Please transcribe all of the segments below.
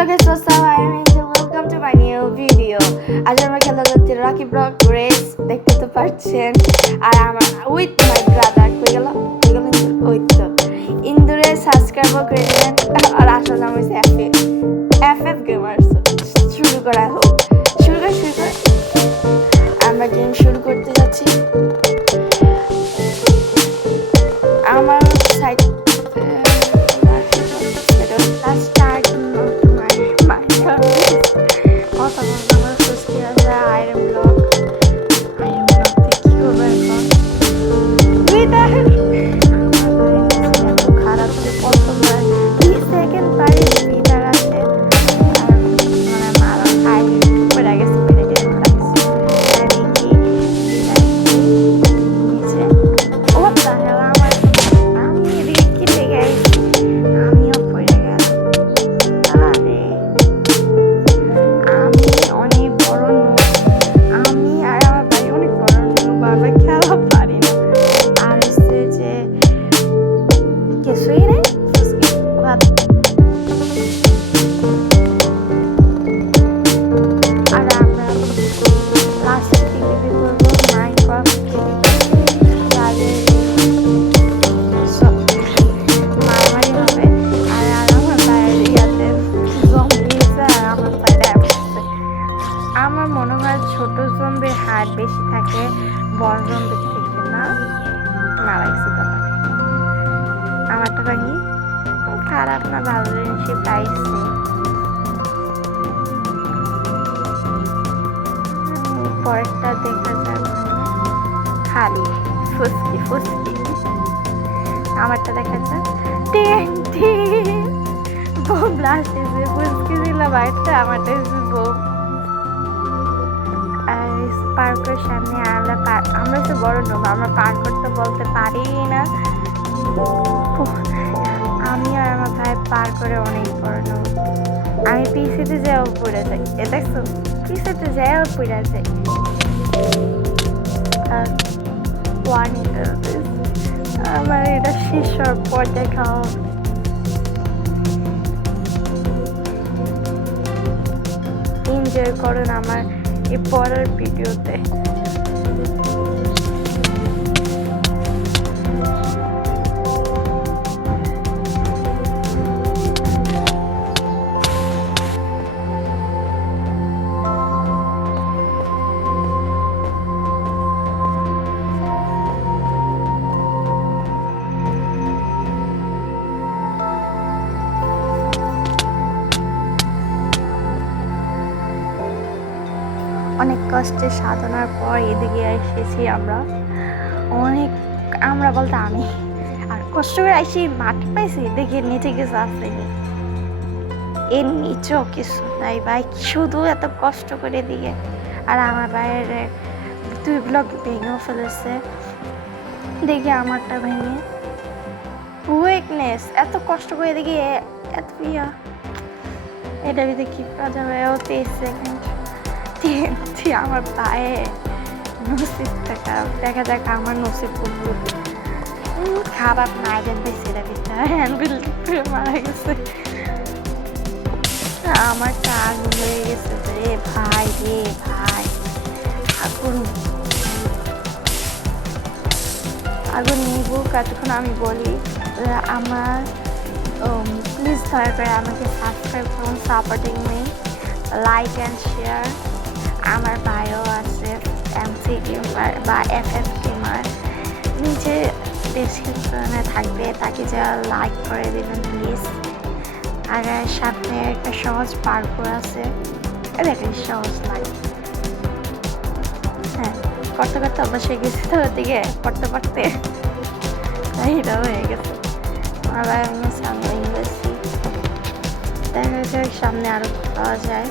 Hello guys, what's up? I am Angel. Welcome to my new video. আজ আমরা খেলা যাচ্ছি রাকি ব্লক রেস, দেখতে তো পাচ্ছেন। আর আমার উইথ মাই ব্রাদার কই গেল ওই তো ইন্দুরে সাবস্ক্রাইব করে দিবেন। আর আসল নাম হচ্ছে এফএফ গেমার্স। শুরু করা হোক। শুরু করে আমরা গেম শুরু করতে যাচ্ছি। আমার সাইড আমার মনে হয় ছোট জম্বির হার বেশি থাকে বড় জম্বির থেকে না। মারা গেছে তোমার আমারটা ভাঙি খারাপ না ভালো জিনিসই পাইছি। পরেরটা দেখা যাবে খালি ফুসকি আমারটা দেখা যায় টিএনটি বোম ব্লাস্ট এসে ফুসকি দিলাম একটা আমারটা এসে বোম। পার্কের সামনে আমরা তো বড় নোব, আমরা পার করতে বলতে পারি না। আমি আর আমার ভাই পার করে অনেক বড় নোব। আমি পিসিতে যাও পড়ে যাই, এ দেখছো পিসিতে যাও পড়ে যাই। আমার এটা শেষ হওয়ার পর দেখাও। এনজয় করুন আমার এই পরের ভিডিওতে। অনেক কষ্টের সাধনার পর এদিকে এসেছি আমরা বলতে আমি আর কষ্ট করে এসে মাটি পাইছি, দেখি নিচে কিছু আছে এর নিচেও কিছু নাই ভাই, শুধু এত কষ্ট করে দিয়ে। আর আমার বাইরে 2 ব্লক ভেঙেও ফেলেছে, দেখি আমারটা ভেঙে উইকনেস। এত কষ্ট করে দেখি এত এটা ভিতরে কি করা যাবে। 23 সেকেন্ড আমার পায়ে নসিবটা খারাপ, দেখা যাক আমার নসিব খারাপ না দিচ্ছে। হ্যান্ডবিল মারা গেছে, আমার আগুন হয়ে গেছে রে ভাই আগুন নিবো কতক্ষণ আমি বলি। আমার প্লিজ দয়া করে আমাকে সাবস্ক্রাইব করুন, supporting me, like and share. আমার বায়ো আছে এমসি গেমার বা এফএফ গেমার, নিচে ডেসক্রিপশনে থাকবে, তাকে যা লাইক করে দেবেন প্লিজ। আর সামনে একটা সহজ পার্কও আছে, দেখেন সহজ লাগে। হ্যাঁ করতে অবশ্যই গেছি তো ওদিকে পড়তে এটা হয়ে গেছে। আবার আমি সামনে গেছি, দেখা যাক সামনে আরো পাওয়া যায়।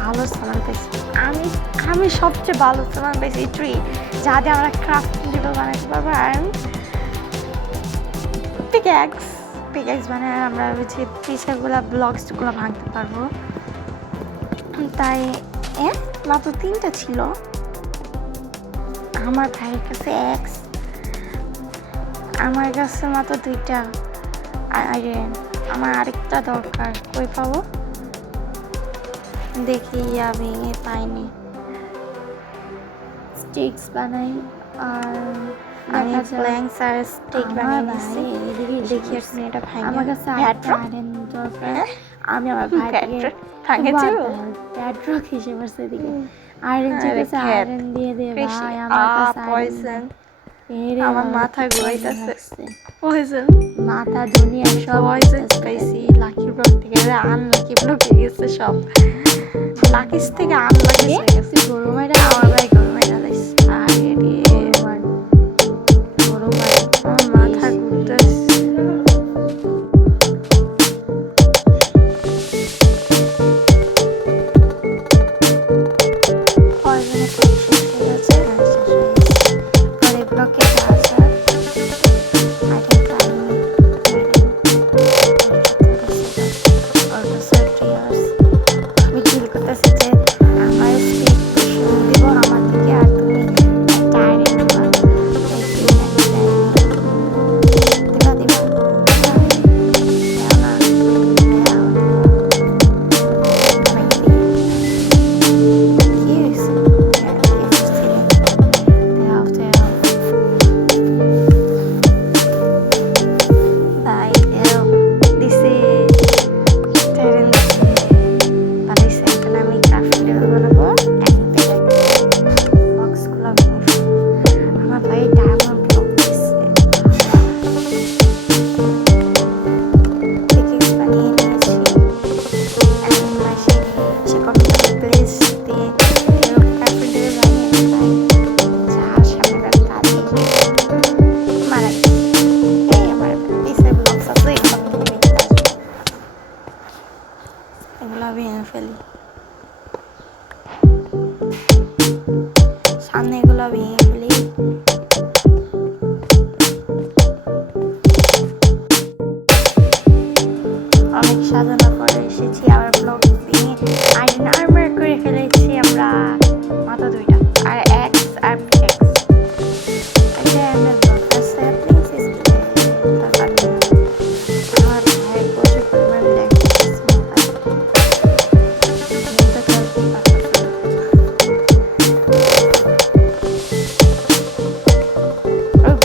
ভালো সামান পেয়েছি আমি সবচেয়ে ভালো সামান পেয়েছি ট্রি, যা দিয়ে আমরা ক্রাফটিং টেবিল বানাতে পারবো। আর পিক্যাক্স বানায় আমরা হচ্ছে পিসাগুলো ব্লকসগুলো ভাঙতে পারবো। তাই মাত্র 3টা ছিল, আমার ভাইয়ের কাছে এক্স, আমার কাছে মাত্র 2টা। আরে আমার আরেকটা দরকার, কই পাবো? দেখি আমি পাইনি। স্টিক্স বানাই আর আমি প্ল্যাঙ্কস আর স্টিক বানিয়ে নিয়েছি। দেখি এখন এটা ভাঙে। আমার কাছে আয়রন দরকার। আমি আমার ভাইকে প্যাড্রক হিসেবে এদিকে আয়রন চেয়েছে, আয়রন দিয়ে দে ভাই। আমার কাছে পয়জন। আমার মাথা ঘুরাইতেছে। পয়জন মাথা দুনিয়া সব পয়জন পাইছি লাকি ব্লক থেকে। আনলাকি ব্লক হয়ে গেছে সব। লাকিস থেকে আনলাকি হয়ে গেছে। গরুমাইরা আমার ভাই গরুমাইরা লাইছে। আরে রে আমার মাথা ঘুরতেছে। ভেঙে ফেলি, সামনে এগুলো ভেঙে ফেলি। অনেক সাধনা করে এসেছি, আবার ব্লক ভেঙে আয়রন আর্মার করে ফেলেছি আমরা। মাথা দুইটা আর এক্স আর এক্স।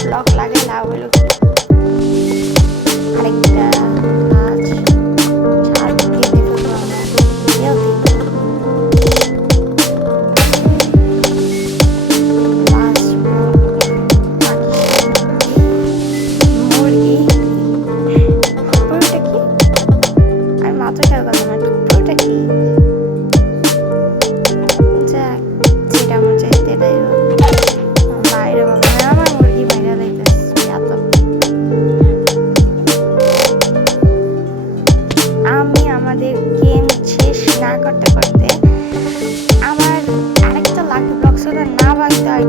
ব্লক লাগে লাভ হলো কি আরেকটা কাজ ছাড় দিয়ে ফেলবো আমরা। মুরগি ওটা কি? আমি মাথা খেয়াল করলাম না ওটা কি। যাক যেটা আমার চাইতে এটাই বাইরে বাবা আমার মুরগি বাইরে লাগতেছে এত। আমি আমাদের গেম শেষ না করতে করতে আমার আরেকটা লাকি ব্লক ছিল না ভাঙতে হয়।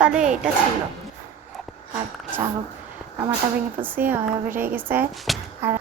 তাহলে এটা ছিল। আচ্ছা হোক আমারটা ভেঙে ফেলছি, হয়ে গেছে। আর